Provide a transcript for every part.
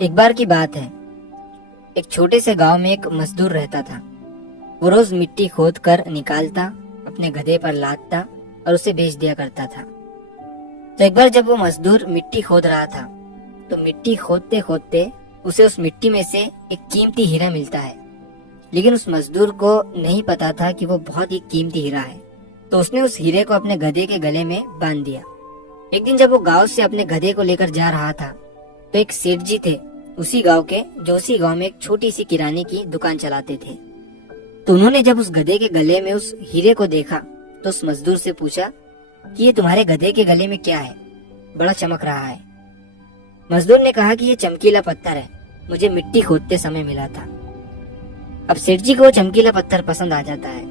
एक बार की बात है। एक छोटे से गांव में एक मजदूर रहता था। वो रोज मिट्टी खोद कर निकालता, अपने गधे पर लादता और उसे बेच दिया करता था। तो एक बार जब वो मजदूर मिट्टी खोद रहा था, तो मिट्टी खोदते खोदते उसे उस मिट्टी में से एक कीमती हीरा मिलता है। लेकिन उस मजदूर को नहीं पता था कि वो बहुत ही कीमती हीरा है। तो उसने उस हीरे को अपने गधे के गले में बांध दिया। एक दिन जब वो गांव से अपने गधे को लेकर जा रहा था, तो एक सेठ जी थे उसी गांव के, जो उसी गांव में एक छोटी सी किराने की दुकान चलाते थे। तो उन्होंने जब उस गधे के गले में उस हीरे को देखा, तो उस मजदूर से पूछा कि ये तुम्हारे गधे के गले में क्या है, बड़ा चमक रहा है। मजदूर ने कहा कि ये चमकीला पत्थर है, मुझे मिट्टी खोदते समय मिला था। अब सेठ जी को वो चमकीला पत्थर पसंद आ जाता है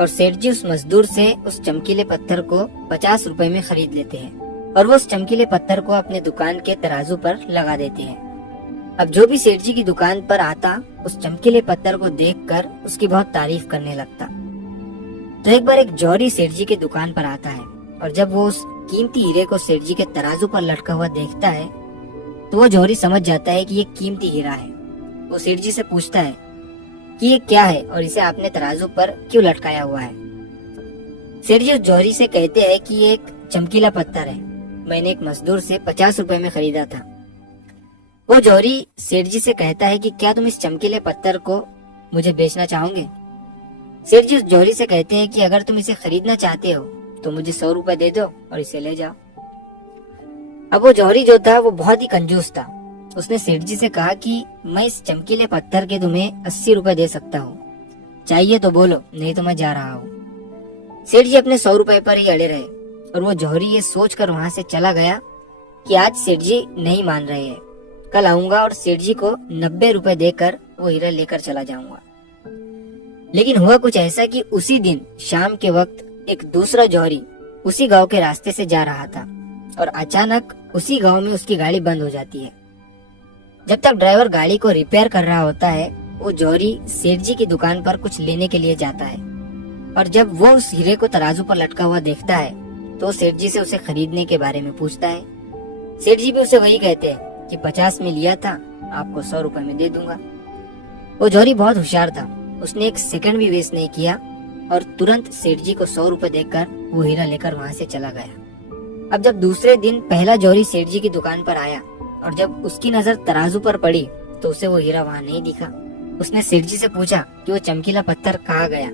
और सेठ जी उस मजदूर से उस चमकीले पत्थर को 50 रुपए में खरीद लेते हैं और वो उस चमकीले पत्थर को अपने दुकान के तराजू पर लगा देते हैं। अब जो भी सेठ जी की दुकान पर आता, उस चमकीले पत्थर को देखकर उसकी बहुत तारीफ करने लगता। तो एक बार एक जौहरी सेठ जी की दुकान पर आता है और जब वो उस कीमती हीरे को सेठ जी के तराजू पर लटका हुआ देखता है, तो वो जौहरी समझ जाता है कि ये कीमती हीरा है। वो सेठ जी से पूछता है कि ये क्या है और इसे आपने तराजू पर क्यों लटकाया हुआ है। सेठ जी उस जौहरी से कहते हैं कि ये एक चमकीला पत्थर है, मैंने एक मजदूर से 50 रुपए में खरीदा था। वो जौहरी सेठ जी से कहता है कि क्या तुम इस चमकीले पत्थर को मुझे बेचना चाहोगे। सेठ जी उस जौहरी से कहते हैं कि अगर तुम इसे खरीदना चाहते हो तो मुझे 100 रुपए दे दो और इसे ले जाओ। अब वो जौहरी जो था वो बहुत ही कंजूस था। उसने सेठ जी से कहा कि मैं इस चमकीले पत्थर के तुम्हें 80 रुपए दे सकता हूँ, चाहिए तो बोलो, नहीं तो मैं जा रहा हूँ। सेठ जी अपने 100 रुपए पर ही अड़े रहे और वो जौहरी ये सोचकर वहां से चला गया कि आज सेठ जी नहीं मान रहे हैं, कल आऊंगा और सेठ जी को 90 रुपए देकर वो हीरा लेकर चला जाऊंगा। लेकिन हुआ कुछ ऐसा कि उसी दिन शाम के वक्त एक दूसरा जौहरी उसी गांव के रास्ते से जा रहा था और अचानक उसी गांव में उसकी गाड़ी बंद हो जाती है। जब तक ड्राइवर गाड़ी को रिपेयर कर रहा होता है, वो जौहरी सेठ जी की दुकान पर कुछ लेने के लिए जाता है और जब वो उस हीरे को तराजू पर लटका हुआ देखता है, तो सेठ जी से उसे खरीदने के बारे में पूछता है। सेठ जी भी उसे वही कहते हैं कि 50 में लिया था, आपको 100 रुपए में दे दूंगा। वो जौहरी बहुत होशियार था, उसने एक सेकंड भी वेस्ट नहीं किया और तुरंत सेठ जी को 100 रुपए देकर वो हीरा लेकर वहां से चला गया। अब जब दूसरे दिन पहला जौहरी सेठ जी की दुकान पर आया और जब उसकी नजर तराजू पर पड़ी, तो उसे वो हीरा वहां नहीं दिखा। उसने सेठ जी से पूछा कि वो चमकीला पत्थर कहाँ गया।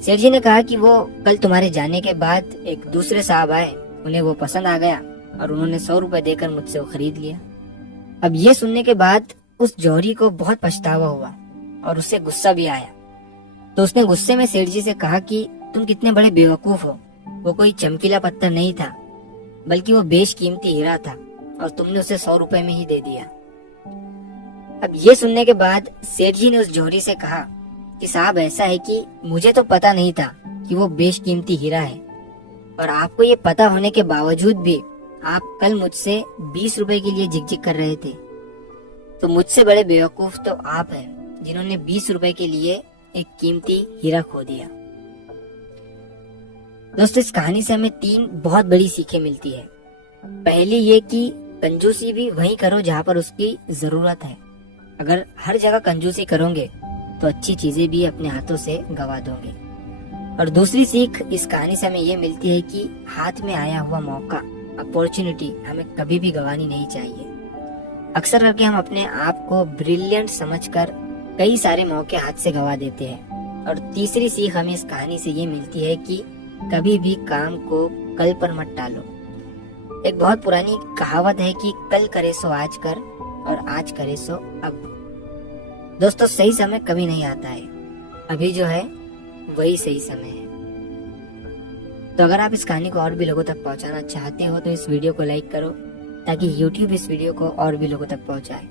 सेठ जी ने कहा कि वो कल तुम्हारे जाने के बाद एक दूसरे साहब आए, उन्हें वो पसंद आ गया और उन्होंने 100 रुपए देकर मुझसे वो खरीद लिया। अब ये सुनने के बाद उस जौहरी को बहुत पछतावा हुआ और उसे गुस्सा भी आया। तो उसने गुस्से में सेठ जी से कहा कि तुम कितने बड़े बेवकूफ हो, वो कोई चमकीला पत्थर नहीं था, बल्कि वो बेशकीमती हीरा था और तुमने उसे 100 रुपए में ही दे दिया। अब ये सुनने के बाद सेठ जी ने उस जौहरी से कहा कि साहब, ऐसा है कि मुझे तो पता नहीं था कि वो बेशकीमती हीरा है और आपको ये पता होने के बावजूद भी आप कल मुझसे 20 रुपए के लिए झिकझिक कर रहे थे। तो मुझसे बड़े बेवकूफ तो आप हैं, जिन्होंने 20 रुपए के लिए एक कीमती हीरा खो दिया। दोस्तों, इस कहानी से हमें 3 बहुत बड़ी सीखें मिलती है। पहली ये कि कंजूसी भी वहीं करो जहाँ पर उसकी जरूरत है। अगर हर जगह कंजूसी करोगे तो अच्छी चीजें भी अपने हाथों से गवा दोगे। और दूसरी सीख इस कहानी से हमें ये मिलती है कि हाथ में आया हुआ मौका, अपॉर्चुनिटी हमें कभी भी गंवानी नहीं चाहिए। अक्सर करके हम अपने आप को ब्रिलियंट समझकर कई सारे मौके हाथ से गवा देते हैं। और तीसरी सीख हमें इस कहानी से ये मिलती है कि कभी भी काम को कल पर मत टालो। एक बहुत पुरानी कहावत है कि कल करे सो आज कर और आज करे सो अब। दोस्तों, सही समय कभी नहीं आता है, अभी जो है वही सही समय है। तो अगर आप इस कहानी को और भी लोगों तक पहुंचाना चाहते हो तो इस वीडियो को लाइक करो, ताकि YouTube इस वीडियो को और भी लोगों तक पहुंचाए।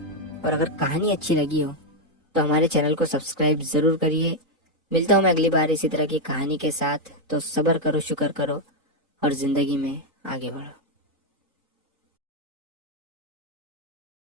और अगर कहानी अच्छी लगी हो तो हमारे चैनल को सब्सक्राइब जरूर करिए। मिलता हूँ मैं अगली बार इसी तरह की कहानी के साथ। तो सब्र करो, शुक्र करो और जिंदगी में आगे बढ़ो।